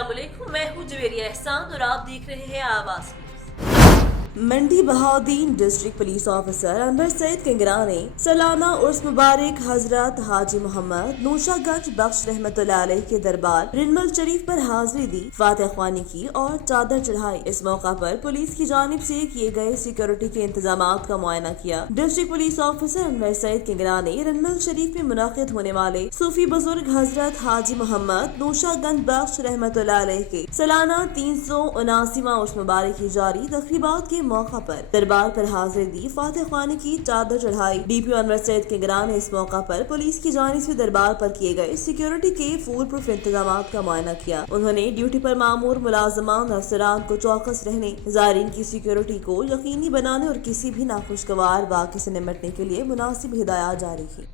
अस्सलाम वालेकुम, मैं हूँ जवेरिया एहसान और आप देख रहे हैं Awaz news. Mandi Bahauddin district police officer Anwar Saeed Kingra ने सालाना उर्स मुबारक हजरत हाजी मोहम्मद नूशागंज बख्श रहमतुल्लाह अलैह के दरबार रिनमल शरीफ पर हाजिरी दी, फातह ख्वानी की और चादर चढ़ाई। इस मौका पर पुलिस की जानिब से किए गए सिक्योरिटी के इंतजाम का मुआयना किया। District police officer Anwar Saeed Kingra ने रिनमल शरीफ में मुनाकिद होने वाले सूफी बुजुर्ग हजरत हाजी मोहम्मद नूशागंज बख्श रहमतुल्लाह अलैह के सालाना 379वां उर्स मुबारक की जारी तकरीबात के मौका पर दरबार पर हाजिर दी, फातह ख्वानी की चादर चढ़ाई। डीपीओ अनवर सईद किंगरा ने इस मौका पर पुलिस की जानिब से दरबार पर किए गए सिक्योरिटी के फूल प्रूफ इंतजाम का मुआयना किया। उन्होंने ड्यूटी पर मामूर मुलाजमान अफसरान को चौकस रहने, ज़ायरीन की सिक्योरिटी को यकीनी बनाने और किसी भी नाखुशगवार वाक़े से निपटने के लिए मुनासिब हिदायत जारी की।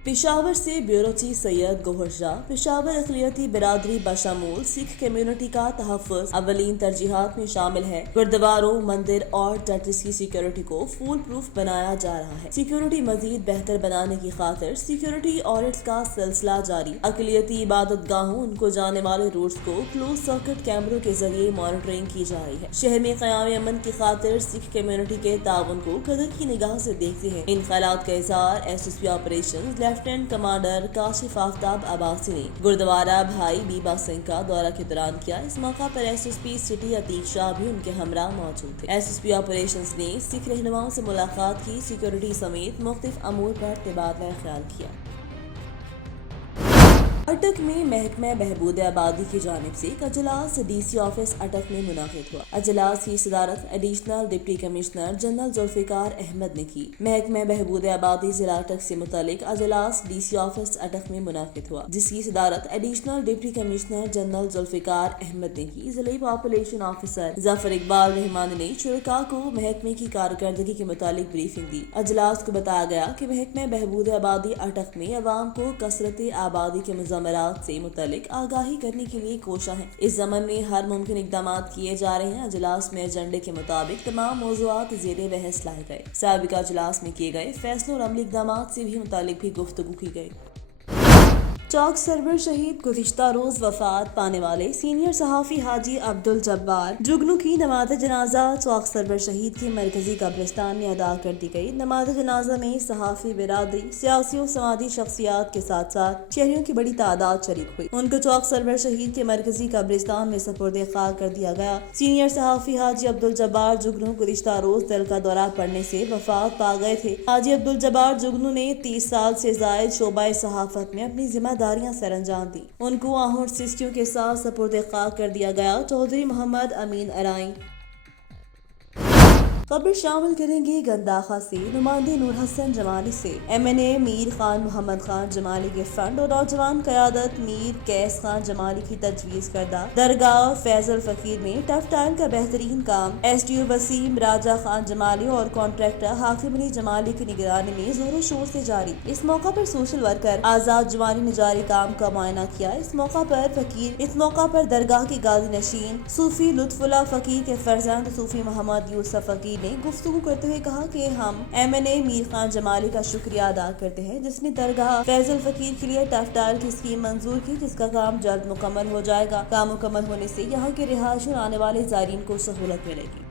पेशावर से ब्यूरो चीफ सैयद गौहर शाह पेशावर अक़लियती बिरादरी बशमूल सिख कम्युनिटी का तहफ़्फ़ुज़ अवलीन तरजीहात में शामिल है। गुरुद्वारों, मंदिर और चर्चेस की सिक्योरिटी को फूल प्रूफ बनाया जा रहा है। सिक्योरिटी मजीद बेहतर बनाने की खातिर सिक्योरिटी ऑडिट्स का सिलसिला जारी। अक़लियती इबादत गाहों, उनको जाने वाले रूट्स को क्लोज सर्किट कैमरों के जरिए मॉनिटरिंग की जा रही है। शहर में क़याम अमन की खातिर सिख कम्युनिटी के ताउन को कदर की निगाह से देखते हैं। इन ख्यालात का इज़हार SSP operation lieutenant commander Kashif Aftab Abbasi ने गुरुद्वारा भाई बीबा सिंह का दौरा के दौरान किया। इस मौका पर SSP सिटी अतीक शाह भी उनके हमरा मौजूद थे। SSP ऑपरेशंस ने सिख रहनुमाओं से मुलाकात की, सिक्योरिटी समेत मुख्तलिफ अमूर पर तबादला ख्याल किया। अटक में महकमा बहबूद आबादी की जानिब से एक अजलास DC ऑफिस अटक में मुनाकिद हुआ। अजलास की सदारत additional deputy commissioner general Zulfiqar Ahmad ने की। महकमा बहबूद आबादी जिला अटक से मुतालिक अजलास DC ऑफिस अटक में मुनाकिद हुआ, जिसकी सदारत additional deputy commissioner general Zulfiqar Ahmad ने की। जिले पॉपुलेशन ऑफिसर जफर इकबाल रहमान ने शुरका को महकमे की कारकर्दगी के मुतालिक ब्रीफिंग दी। अजलास को बताया गया कि महकमा बहबूद आबादी अटक में अवाम को कसरत आबादी के मुज़म्मरात से मुतालिक आगाही करने के लिए कोशा है। इस ज़मन में हर मुमकिन इक़दाम किए जा रहे हैं। अजलास में एजेंडे के मुताबिक तमाम मौज़ूआत ज़ेरे बहस लाए गए। साबिक़ा अजलास में किए गए फैसलों और अमली इक़दाम से भी मुतालिक भी गुफ्तगू की गई। चौक सरवर शहीद गुज़िश्ता रोज वफात पाने वाले सीनियर सहाफ़ी हाजी अब्दुल जब्बार जुगनू की नमाज जनाजा चौक सरवर शहीद के मरकजी कब्रिस्तान में अदा कर दी गई। नमाज जनाजा में सहाफ़ी बिरादरी, सियासी और समाजी शख्सियात के साथ साथ शहरियों की बड़ी तादाद शरीक हुई। उनको चौक सरवर शहीद के मरकजी कब्रिस्तान में सपुर्द खाक कर दिया गया। सीनियर सहाफ़ी हाजी अब्दुल जब्बार जुगनू गुज़िश्ता रोज दिल का दौरा पड़ने से वफात पा गए थे। हाजी अब्दुल जब्बार जुगनू ने 30 साल से जायद शोबा सहाफ़त में अपनी जिम्मेदारियां सरअंजाम दी। उनको आहूर सिस्कियों के साथ सपुर्द खाक कर दिया गया। चौधरी मोहम्मद अमीन अराई खबर शामिल करेंगे गंदाखा से नुमाइंदे नूर हसन जमाली से MNA मीर खान मोहम्मद खान जमाली के फंड और नौजवान क़यादत मीर कैस खान जमाली की तजवीज़ करदा दरगाह फैजल फकीर में टफ टाइम का बेहतरीन काम SDO वसीम राजा खान जमाली और कॉन्ट्रैक्टर हाकिम अली जमाली की निगरानी में जोरों शोर से जारी। इस मौका पर सोशल वर्कर आजाद जमाली ने जारी काम का मुआयना किया। इस मौका पर दरगाह की गाजी नशीन सूफी लुत्फुल्लाह फकीर के फर्जंद सूफी मोहम्मद यूसुफ फकीर ने गुफ्तगू करते हुए कहा कि हम MNA मीर खान जमाली का शुक्रिया अदा करते हैं, जिसने दरगाह फैजल फकीर के लिए टफ टाइल की स्कीम मंजूर की, जिसका काम जल्द मुकम्मल हो जाएगा। काम मुकम्मल होने से यहाँ के रिहायशी आने वाले ज़ायरीन को सहूलत मिलेगी।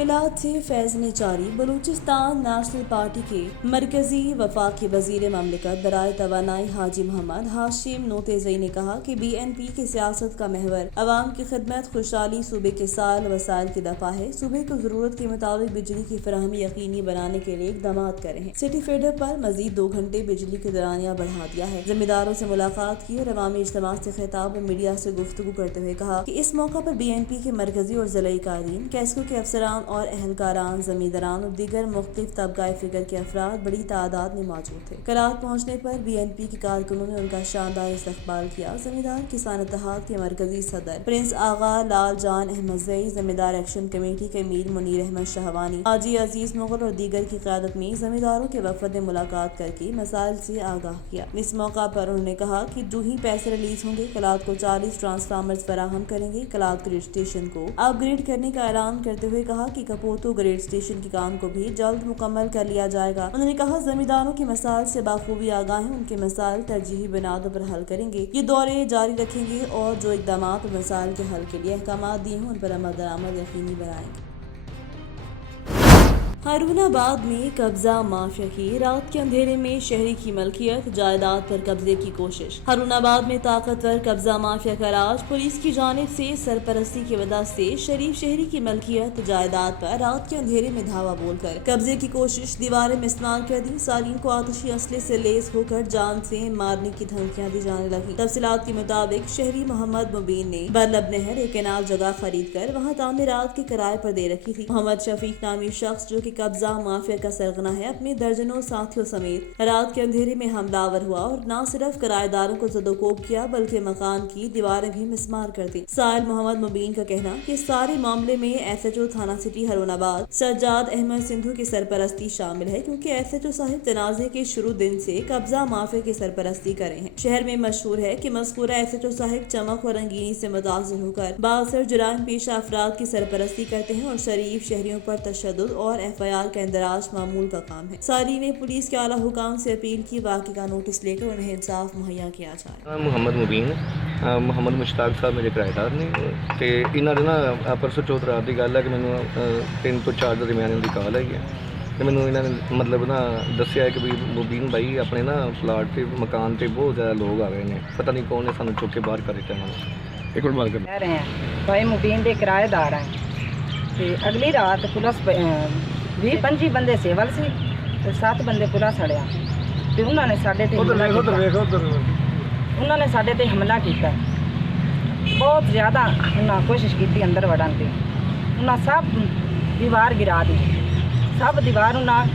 इलाज से फैज ने जारी बलूचिस्तान नेशनल पार्टी के मरकजी वफाकी वजीर ममलिकत बराए तवानाई हाजी मोहम्मद हाशिम नोतेजई ने कहा कि BNP की सियासत का महवर अवाम की खिदमत खुशहाली सूबे के साल वसाइल की दफा है। सूबे को जरूरत के मुताबिक बिजली की फराहमी यकीनी बनाने के लिए इकदाम कर रहे हैं। सिटी फीडर पर मजीद 2 घंटे बिजली की दौरानिया बढ़ा दिया है। जिम्मेदारों से मुलाकात की और अवामी इज्तिमा से खिताब और मीडिया से गुफ्तगू करते हुए कहा कि इस मौका पर BNP के मरकजी और जिले कायदीन, कैस्को के अफसरान और अहलकारान, जमींदारान और दीगर मुख्तलिफ तबकाए फिक्र के अफराद बड़ी तादाद में मौजूद थे। करात पहुँचने पर BNP के कारकुनों ने उनका शानदार इस्तकबाल किया। जमींदार किसान इत्तेहाद के मरकजी सदर प्रिंस आगा लाल जान अहमद जई, जमींदार एक्शन कमेटी के मीर मुनीर अहमद शहवानी, हाजी अजीज मुगल और दीगर की क़यादत में जमींदारों के वफद ने मुलाकात करके मसाइल से आगाह किया। इस मौका पर उन्होंने कहा कि जो ही पैसे रिलीज होंगे कलात को 40 ट्रांसफार्मर्स फराहम करेंगे। कलात के रजिस्ट्रेशन को अपग्रेड करने का ऐलान करते हुए कहा कि कि कपूरथला ग्रेड स्टेशन के काम को भी जल्द मुकम्मल कर लिया जाएगा। उन्होंने कहा जमींदारों की मसाइल से बाखूबी आगाह हैं, उनके मसाइल तरजीही बुनियादों पर हल करेंगे। ये दौरे जारी रखेंगे और जो इक़दामात और मसाइल के हल के लिए अहकाम दिए हैं उन पर अमल दरामद यकीनी बनाएंगे। हारूनाबाद में कब्जा माफिया की रात के अंधेरे में शहरी की मलकियत जायदाद पर कब्जे की कोशिश। हारूनाबाद में ताकतवर कब्जा माफिया का राज, पुलिस की जानिब से सरपरस्ती की वजह से शरीफ शहरी की मलकियत जायदाद पर रात के अंधेरे में धावा बोलकर कब्जे की कोशिश, दीवारें मिस्मार कर दी। सालीन को आतिशी असले से लेस होकर जान से मारने की धमकियां दी जाने लगी। तफसीलात के मुताबिक शहरी मोहम्मद मुबीन ने बरलब नहर एक केनाल जगह खरीद कर वहाँ तामीरात के किराए पर दे रखी थी। मोहम्मद शफीक नामी शख्स जो कब्जा माफिया का सरगना है, अपने दर्जनों साथियों समेत रात के अंधेरे में हमलावर हुआ और न सिर्फ किराएदारों को जदोकोब किया बल्कि मकान की दीवारें भी मिस्मार कर दी। साहिल मोहम्मद मुबीन का कहना कि सारे मामले में SHO थाना सिटी हारूनाबाद सज्जाद अहमद सिंधु की सरपरस्ती शामिल है, क्योंकि SHO साहिब तनाज़े के शुरू दिन से कब्जा माफिया की सरपरस्ती करे हैं। शहर में मशहूर है कि मज़कूरा SHO साहिब चमक और रंगीनी से मुतासिर होकर बासर जुराम पेशा अफराद की सरपरस्ती करते हैं और शरीफ शहरियों पर तशद्दुद और FIR का इंदराज मामूल का काम है। सारी ने पुलिस के आला हुकाम से अपील की वाक़ई का नोटिस लेकर उन्हें इंसाफ मुहैया किया जाए। ਮੁਹੰਮਦ ਮੁਬੀਨ ਮੁਹੰਮਦ ਮੁਸ਼ਤਾਕ ਸਾਹਿਬ ਮੇਰੇ ਕਿਰਾਏਦਾਰ ਨੇ ਤੇ ਇਹਨਾਂ ਦੇ ਨਾ ਪਰਸੋਂ ਚੌਥ ਰਾਤ ਦੀ ਗੱਲ ਹੈ ਕਿ ਮੈਨੂੰ 3 ਤੋਂ 4 ਦੇ ਦਰਮਿਆਨ ਦੀ ਕਾਲ ਹੈਗੀ ਹੈ ਤੇ ਮੈਨੂੰ ਇਹਨਾਂ ਨੇ ਮਤਲਬ ਨਾ ਦੱਸਿਆ ਕਿ ਵੀ ਮੁਬੀਨ ਭਾਈ ਆਪਣੇ ਨਾ ਪਲਾਟ ਤੇ ਮਕਾਨ ਤੇ ਬਹੁਤ ਜ਼ਿਆਦਾ ਲੋਕ ਆ ਗਏ ਨੇ, ਪਤਾ ਨਹੀਂ ਕੌਣ ਨੇ ਸਾਨੂੰ ਚੁੱਕ ਕੇ ਬਾਹਰ ਕਰ ਦਿੱਤਾ ਇਹਨਾਂ ਨੇ। ਇੱਕ ਮਿੰਟ ਬਾਤ ਕਰ ਰਹੇ ਹਾਂ ਭਾਈ ਮੁਬੀਨ ਦੇ ਕਿਰਾਏਦਾਰ ਹੈ ਤੇ ਅਗਲੀ ਰਾਤ ਪੁਲਿਸ 20-25 ਬੰਦੇ ਸਿਵਲ ਸੀ ਤੇ 7 ਬੰਦੇ ਪੁਲਿਸ ਵਾਲਿਆ ਤੇ ਉਹਨਾਂ ਨੇ ਸਾਡੇ ਤੇ ਉਹਨਾਂ ਨੇ ਸਾਡੇ ਤੇ ਹਮਲਾ ਕੀਤਾ। ਬਹੁਤ ਜ਼ਿਆਦਾ ਉਹਨਾਂ ਕੋਸ਼ਿਸ਼ ਕੀਤੀ ਅੰਦਰ ਵੜਨ ਦੀ। ਉਹਨਾਂ ਸਭ ਦੀਵਾਰ ਗਿਰਾ ਦਿੱਤੀ, ਸਭ ਦੀਵਾਰ ਉਹਨਾਂ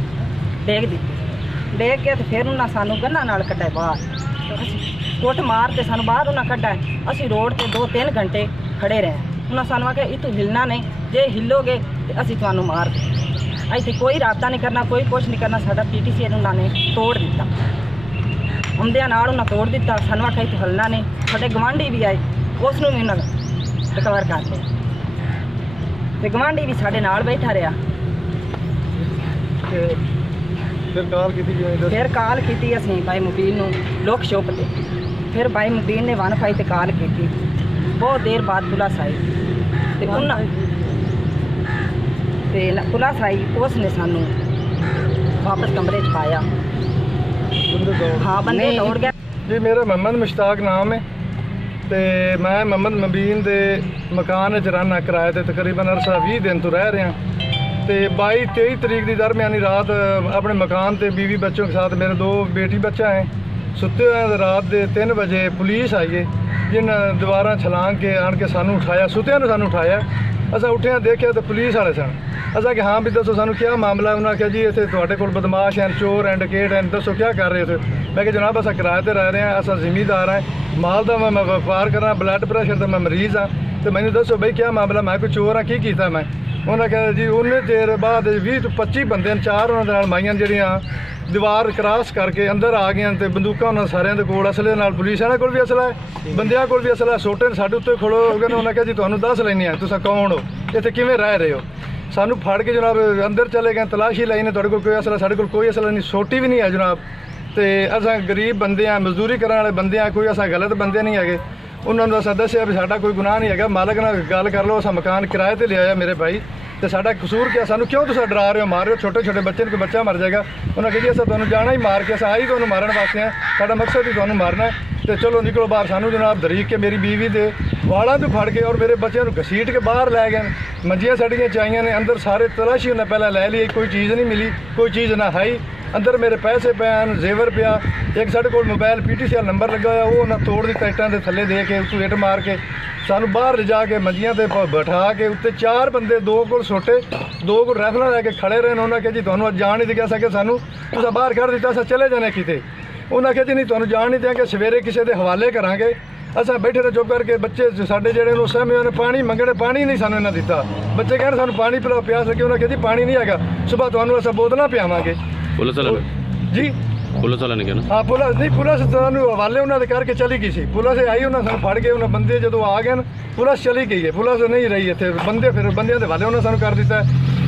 ਡੇਗ ਦਿੱਤੀ। ਡੇਗ ਕੇ ਤੇ ਫਿਰ ਉਹਨਾਂ ਸਾਨੂੰ ਗੰਨਾਂ ਨਾਲ ਕੱਢਿਆ ਬਾਹਰ। ਅਸੀਂ ਕੁੱਟ ਮਾਰ ਤੇ ਸਾਨੂੰ ਬਾਹਰ ਉਹਨਾਂ ਕੱਢਿਆ। ਅਸੀਂ ਰੋਡ ਤੇ 2-3 ਘੰਟੇ ਖੜੇ ਰਹੇ। ਉਹਨਾਂ ਸਾਨੂੰ ਆਖਿਆ ਇਹ ਤੂੰ ਹਿਲਣਾ ਨਹੀਂ, ਜੇ ਹਿੱਲੋਗੇ ਤੇ ਅਸੀਂ ਤੁਹਾਨੂੰ ਮਾਰ ਦੇ। ਇੱਥੇ ਕੋਈ ਰਾਬਤਾ ਨਹੀਂ ਕਰਨਾ, ਕੋਈ ਕੁਛ ਨਹੀਂ ਕਰਨਾ। ਸਾਡਾ PTC ਉਹਨਾਂ ਨੇ ਤੋੜ ਦਿੱਤਾ, ਆਉਂਦਿਆਂ ਨਾਲ ਉਹਨਾਂ ਤੋੜ ਦਿੱਤਾ। ਸਾਨੂੰ ਆਖਿਆ ਇੱਥੇ ਹਲਣਾ ਨਹੀਂ। ਸਾਡੇ ਗਵਾਂਢੀ ਵੀ ਆਏ, ਉਸ ਨੂੰ ਵੀ ਉਹਨਾਂ ਰਿਕਵਰ ਕਰ ਲਿਆ ਤੇ ਗਵਾਂਢੀ ਵੀ ਸਾਡੇ ਨਾਲ ਬੈਠਾ ਰਿਹਾ। ਫਿਰ ਕਾਲ ਕੀਤੀ ਅਸੀਂ ਭਾਈ ਮੁਬੀਨ ਨੂੰ ਲੋਕ ਸ਼ੋਪ ਤੇ। ਫਿਰ ਭਾਈ ਮੁਬੀਨ ਨੇ 1 ਤੇ ਕਾਲ ਕੀਤੀ। ਬਹੁਤ ਦੇਰ ਬਾਅਦ ਪੁਲਿਸ ਆਈ ਤੇ ਉਹਨਾਂ ਤੇ ਪੁਲਿਸ ਆਈ, ਉਸ ਨੇ ਸਾਨੂੰ ਵਾਪਸ ਕਮਰੇ 'ਚ ਪਾਇਆ। ਹਾਂ ਬੰਦੇ ਦੌੜ ਗਏ ਜੀ। ਮੇਰਾ ਮੁਹੰਮਦ ਮੁਸ਼ਤਾਕ ਨਾਮ ਹੈ ਤੇ ਮੈਂ ਮੁਹੰਮਦ ਮੁਬੀਨ ਦੇ ਮਕਾਨ 'ਚ ਰਹਿਣਾ ਕਿਰਾਏ ਤੇ ਤਕਰੀਬਨ ਅਰਸਾ 20 ਦਿਨ ਤੋਂ ਰਹਿ ਰਿਹਾ ਤੇ 22-23 ਤਰੀਕ ਦੀ ਦਰਮਿਆਨੀ ਰਾਤ ਆਪਣੇ ਮਕਾਨ ਤੇ बीवी बच्चों के साथ मेरे 2 बेटी बच्चा हैं सुते हुए रात के 3 बजे पुलिस आई है जिन दीवारां छलांग के आन के सानू उठाया, सुत्या ने सानू उठाया। असा उठिया देखिया तो पुलिस वाले सन। असा कि हाँ भी दसो सानू क्या मामला। उन्होंने कहा जी इतने तुहाडे कोल बदमाश हैं, चोर हैं, डकैत हैं, दसो क्या कर रहे हो। मैं कि जनाब असा किराए पर रह रहे हैं, असा जिमीदार हैं, माल का मैं व्यापार करा, ब्लड प्रेशर का मैं मरीज़ हाँ, तो मैंने दसो बई क्या मामला। मैं कोई चोर हाँ, की कीता मैं। उन्होंने कहा जी उन्ने देर बाद 20 ਤੋਂ 25 ਬੰਦੇ 4 ਉਹਨਾਂ ਦੇ ਨਾਲ ਮਾਈਆਂ ਜਿਹੜੀਆਂ ਦੀਵਾਰ ਕ੍ਰਾਸ ਕਰਕੇ ਅੰਦਰ ਆ ਗਈਆਂ ਤੇ ਬੰਦੂਕਾਂ ਉਹਨਾਂ ਸਾਰਿਆਂ ਦੇ ਕੋਲ ਅਸਲੇ ਨਾਲ, ਪੁਲਿਸ ਵਾਲਿਆਂ ਕੋਲ ਵੀ ਅਸਲਾ ਹੈ, ਬੰਦਿਆਂ ਕੋਲ ਵੀ ਅਸਲਾ। ਸੋਟੇ ਸਾਡੇ ਉੱਤੇ ਖੜੋ ਹੋ ਗਏ ਨੇ। ਉਹਨਾਂ ਕਿਹਾ ਜੀ ਤੁਹਾਨੂੰ ਦੱਸ ਲੈਂਦੇ ਆ ਤੁਸੀਂ ਕੌਣ ਹੋ, ਇੱਥੇ ਕਿਵੇਂ ਰਹਿ ਰਹੇ ਹੋ। ਸਾਨੂੰ ਫੜ ਕੇ ਜਨਾਬ ਅੰਦਰ ਚਲੇ ਗਏ, ਤਲਾਸ਼ੀ ਲਈ ਨੇ, ਤੁਹਾਡੇ ਕੋਲ ਕੋਈ ਅਸਲਾ, ਸਾਡੇ ਕੋਲ ਕੋਈ ਅਸਲਾ ਨਹੀਂ, ਸੋਟੀ ਵੀ ਨਹੀਂ ਹੈ ਜਨਾਬ। ਤੇ ਅਸਾਂ ਗਰੀਬ ਬੰਦੇ ਆ, ਮਜ਼ਦੂਰੀ ਕਰਨ ਵਾਲੇ ਬੰਦੇ ਆ, ਕੋਈ ਅਸਾਂ ਗਲਤ ਬੰਦੇ ਨਹੀਂ ਹੈਗੇ। ਉਹਨਾਂ ਨੂੰ ਅਸਾਂ ਦੱਸਿਆ ਵੀ ਸਾਡਾ ਕੋਈ ਗੁਨਾਹ ਨਹੀਂ ਹੈਗਾ, ਮਾਲਕ ਨਾਲ ਗੱਲ ਕਰ ਲਓ, ਅਸਾਂ ਮਕਾਨ ਕਿਰਾਏ ਤੇ ਲਿਆਇਆ ਮੇਰੇ ਭਾਈ ਤੇ ਸਾਡਾ ਕਸੂਰ ਕਿਆ, ਸਾਨੂੰ ਕਿਉਂ ਤੁਸੀਂ ਡਰਾ ਰਹੇ ਹੋ, ਮਾਰ ਰਹੇ ਹੋ ਛੋਟੇ ਛੋਟੇ ਬੱਚੇ ਨੂੰ, ਕੋਈ ਬੱਚਾ ਮਰ ਜਾਏਗਾ। ਉਹਨਾਂ ਕਹਿੰਦੇ ਅਸਾਂ ਤੁਹਾਨੂੰ ਜਾਣਾ ਹੀ ਮਾਰ ਕੇ, ਅਸਾਂ ਆਈ ਤੁਹਾਨੂੰ ਮਾਰਨ ਵਾਸਤੇ ਆ, ਸਾਡਾ ਮਕਸਦ ਹੀ ਤੁਹਾਨੂੰ ਮਾਰਨਾ ਤੇ ਚਲੋ ਨਿਕਲੋ ਬਾਹਰ। ਸਾਨੂੰ ਜਨਾਬ ਦਰੀਕ ਕੇ ਮੇਰੀ बीवी ਦੇ ਵਾਲਾਂ ਤੋਂ ਫੜ ਕੇ ਔਰ ਮੇਰੇ ਬੱਚਿਆਂ ਨੂੰ ਘਸੀਟ ਕੇ ਬਾਹਰ ਲੈ ਗਏ। ਮੰਜੀਆਂ ਸਾਡੀਆਂ ਚਾਹੀਆਂ ਨੇ, ਅੰਦਰ ਸਾਰੇ ਤਲਾਸ਼ੀ ਉਹਨੇ ਪਹਿਲਾਂ ਲੈ ਲਈ, ਕੋਈ ਚੀਜ਼ ਨਹੀਂ ਮਿਲੀ, ਕੋਈ ਚੀਜ਼ ਨਾ ਹੈ। ਅੰਦਰ ਮੇਰੇ ਪੈਸੇ ਪਏ ਹਨ, ਜ਼ੇਵਰ ਪਿਆ, ਇੱਕ ਸਾਡੇ ਕੋਲ ਮੋਬਾਈਲ PTC ਵਾਲਾ ਨੰਬਰ ਲੱਗਾ ਹੋਇਆ, ਉਹ ਉਹਨਾਂ ਤੋੜ ਦਿੱਤਾ ਇੱਟਾਂ ਦੇ ਥੱਲੇ ਦੇ ਕੇ, ਉੱਤੋਂ ਇੱਟ ਮਾਰ ਕੇ ਸਾਨੂੰ ਬਾਹਰ ਲਿਜਾ ਕੇ ਮੰਜੀਆਂ ਤੇ ਬਿਠਾ ਕੇ ਉੱਤੇ 4 ਬੰਦੇ, 2 ਕੋਲ ਛੋਟੇ, 2 ਕੋਲ ਰਾਈਫਲਾਂ ਲੈ ਕੇ ਖੜੇ ਰਹੇ ਨੇ। ਉਹਨਾਂ ਕਿਹਾ ਜੀ ਤੁਹਾਨੂੰ ਅੱਜ ਜਾਣ ਨਹੀਂ ਦਿਆ ਸਕੇ, ਸਾਨੂੰ ਤੁਸੀਂ ਬਾਹਰ ਕੱਢ ਦਿੱਤਾ, ਅਸੀਂ ਚਲੇ ਜਾਣੇ ਕਿਤੇ। ਉਹਨਾਂ ਕਿਹਾ ਜੀ ਨਹੀਂ ਤੁਹਾਨੂੰ ਜਾਣ ਨਹੀਂ ਦਿਆਂਗੇ, ਸਵੇਰੇ ਕਿਸੇ ਦੇ ਹਵਾਲੇ ਕਰਾਂਗੇ। ਅਸਾਂ ਬੈਠੇ ਤੇ ਚੁੱਪ ਕਰਕੇ ਬੱਚੇ ਸਾਡੇ ਜਿਹੜੇ ਨੂੰ ਸਹਿਮੇ ਉਹਨੇ ਪਾਣੀ ਮੰਗਣੇ, ਪਾਣੀ ਨਹੀਂ ਸਾਨੂੰ ਇਹਨਾਂ ਦਿੱਤਾ। ਬੱਚੇ ਕਹਿੰਦੇ ਸਾਨੂੰ ਪਾਣੀ ਪਿਲਾਓ, ਪਿਆਸ ਲੱਗੀ। ਉਹਨਾਂ ਕਿਹਾ ਜੀ ਪਾਣੀ ਨਹੀਂ ਹੈਗਾ, ਸਵੇਰ ਤੁਹਾਨੂੰ ਅਸਾਂ ਬੋਤਲਾਂ ਪਿਆਵਾਂਗੇ। ਪੁਲਿਸ ਵਾਲਾ ਜੀ ਪੁਲਿਸ ਵਾਲਾ ਨੇ ਕਿਹਾ ਨਾ ਹਾਂ ਪੁਲਿਸ ਨਹੀਂ, ਪੁਲਿਸ ਤੁਹਾਨੂੰ ਹਵਾਲੇ ਉਹਨਾਂ ਦੇ ਕਰਕੇ ਚਲੀ ਗਈ ਸੀ। ਪੁਲਿਸ ਆਈ, ਉਹਨਾਂ ਸਾਨੂੰ ਫੜ ਕੇ, ਉਹਨਾਂ ਬੰਦੇ ਜਦੋਂ ਆ ਗਏ ਪੁਲਿਸ ਚਲੀ ਗਈ ਹੈ, ਪੁਲਿਸ ਨਹੀਂ ਰਹੀ ਇੱਥੇ। ਬੰਦੇ ਫਿਰ ਬੰਦਿਆਂ ਦੇ ਹਵਾਲੇ ਉਹਨਾਂ ਸਾਨੂੰ ਕਰ ਦਿੱਤਾ।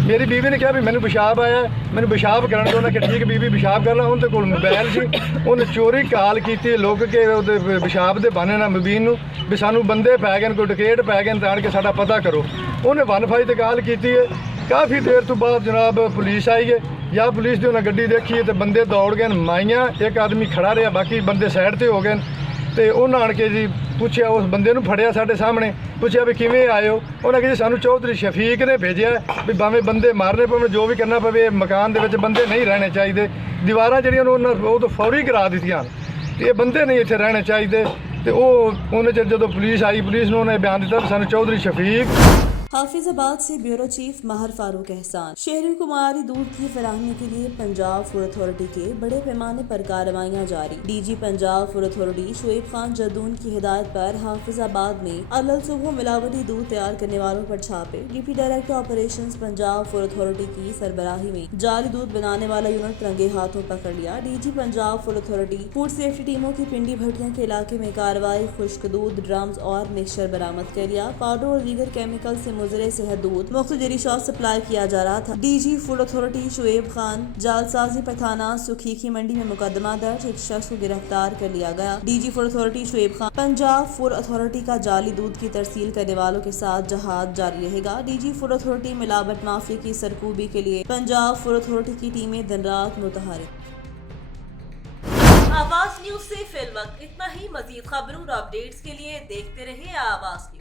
ਮੇਰੀ ਬੀਵੀ ਨੇ ਕਿਹਾ ਵੀ ਮੈਨੂੰ ਪਿਸ਼ਾਬ ਆਇਆ, ਮੈਨੂੰ ਪਿਸ਼ਾਬ ਕਰਨ ਦੋ। ਉਹਨਾਂ ਕਿ ਠੀਕ ਬੀਬੀ ਪਿਸ਼ਾਬ ਕਰ ਲਾ। ਉਹਦੇ ਕੋਲ ਮੋਬਾਈਲ ਸੀ, ਉਹਨੇ ਚੋਰੀ ਕਾਲ ਕੀਤੀ ਲੋਕ ਕੇ ਉਹਦੇ ਪਿਸ਼ਾਬ ਦੇ ਬਹਾਨੇ ਨਾਲ ਮਬੀਨ ਨੂੰ ਵੀ ਸਾਨੂੰ ਬੰਦੇ ਪੈ ਗਏ ਨੇ, ਕੋਈ ਡਕੈਤ ਪੈ ਗਏ ਨੇ, ਤਾਂ ਆਣ ਕੇ ਸਾਡਾ ਪਤਾ ਕਰੋ। ਉਹਨੇ 1 ਤੇ ਕਾਲ ਕੀਤੀ ਹੈ। ਕਾਫੀ ਦੇਰ ਤੋਂ ਬਾਅਦ ਜਨਾਬ ਪੁਲਿਸ ਆਈ ਹੈ, ਜਾਂ ਪੁਲਿਸ ਦੀ ਉਹਨਾਂ ਗੱਡੀ ਦੇਖੀ ਤੇ ਬੰਦੇ ਦੌੜ ਗਏ। ਮਾਈਆਂ ਇੱਕ ਆਦਮੀ ਖੜਾ ਰਿਹਾ, ਬਾਕੀ ਬੰਦੇ ਸਾਈਡ ਤੇ ਹੋ ਗਏ ਤੇ ਉਹਨਾਂ ਆਣ ਕੇ ਜੀ ਪੁੱਛਿਆ, ਉਸ ਬੰਦੇ ਨੂੰ ਫੜਿਆ ਸਾਡੇ ਸਾਹਮਣੇ, ਪੁੱਛਿਆ ਵੀ ਕਿਵੇਂ ਆਏ ਹੋ। ਉਹਨਾਂ ਕਿਹਾ ਜੀ ਸਾਨੂੰ ਚੌਧਰੀ ਸ਼ਫੀਕ ਨੇ ਭੇਜਿਆ ਵੀ ਭਾਵੇਂ ਬੰਦੇ ਮਾਰਨੇ ਪਵੇ, ਜੋ ਵੀ ਕਰਨਾ ਪਵੇ, ਮਕਾਨ ਦੇ ਵਿੱਚ ਬੰਦੇ ਨਹੀਂ ਰਹਿਣੇ ਚਾਹੀਦੇ। ਦੀਵਾਰਾਂ ਜਿਹੜੀਆਂ ਉਹਨਾਂ ਉਹ ਤੋਂ ਫੌਰੀ ਕਰਾ ਦਿੱਤੀਆਂ ਤੇ ਇਹ ਬੰਦੇ ਨਹੀਂ ਇੱਥੇ ਰਹਿਣੇ ਚਾਹੀਦੇ। ਤੇ ਉਹਨੇ ਚਿਰ ਜਦੋਂ ਪੁਲਿਸ ਆਈ, ਪੁਲਿਸ ਨੂੰ ਉਹਨੇ ਬਿਆਨ ਦਿੱਤਾ ਸਾਨੂੰ ਚੌਧਰੀ शफीक। हाफिजाबाद से ब्यूरो चीफ माहर फारूक एहसान। शहरी को मारी दूध की फराहमी के लिए पंजाब फूड अथॉरिटी के बड़े पैमाने पर कार्रवाइयां जारी। DG Punjab food authority Shoaib Khan Jadoon की हिदायत पर हाफिजाबाद में अलल सुबह मिलावटी दूध तैयार करने वालों पर छापे। Deputy director operations Punjab food authority की सरबराही में जाली दूध बनाने वाला यूनिट रंगे हाथों पकड़ लिया। DG Punjab food authority food safety टीमों की पिंडी भट्टियां के इलाके में कार्रवाई, खुश्क दूध, ड्रम्स और मिक्सचर बरामद कर लिया। पाउडर और दीगर केमिकल से मुजरे सेहत दूध मुख्तलिफ जरीशात सप्लाई किया जा रहा था। DG food authority Shoaib Khan जालसाजी पर थाना सुखीखी मंडी में मुकदमा दर्ज, एक शख्स को गिरफ्तार कर लिया गया। DG food authority Shoaib Khan Punjab food authority का जाली दूध की तरसील करने वालों के साथ जहाद जारी रहेगा। डीजी फूड अथॉरिटी मिलावट माफिया की सरकूबी के लिए पंजाब फूड अथॉरिटी की टीमें दिन रात मुतहरिक। आवाज न्यूज से फिल वक्त इतना ही। मजीद खबरों और अपडेट्स के लिए देखते रहिए आवाज न्यूज।